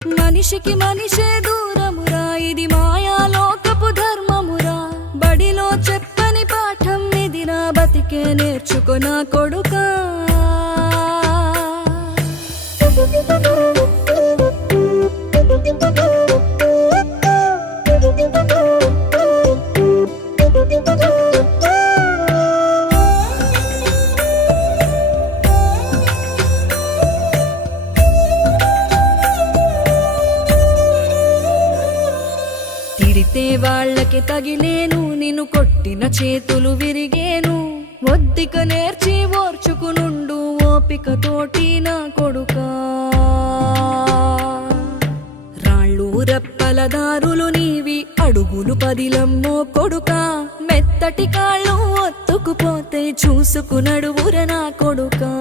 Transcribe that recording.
మనిషికి మనిషే దూరమురా, ఇది మాయాలోకపు ధర్మమురా. బడిలో చెప్పని పాఠం ఇదిరా, బతికే నేర్చుకో నా కొడుకా. తిడితే వాళ్ళకి తగిలేను, నిన్ను కొట్టిన చేతులు విరిగేను. ఒద్దిక నేర్చి ఓర్చుకునుండు ఓపికతోటి నా కొడుకా. రాళ్ళు రెప్పల దారులు నీవి, అడుగులు పదిలమ్మో కొడుకా. మెత్తటి కాళ్ళు ఒత్తుకుపోతే చూసుకునడువుర నా కొడుకా.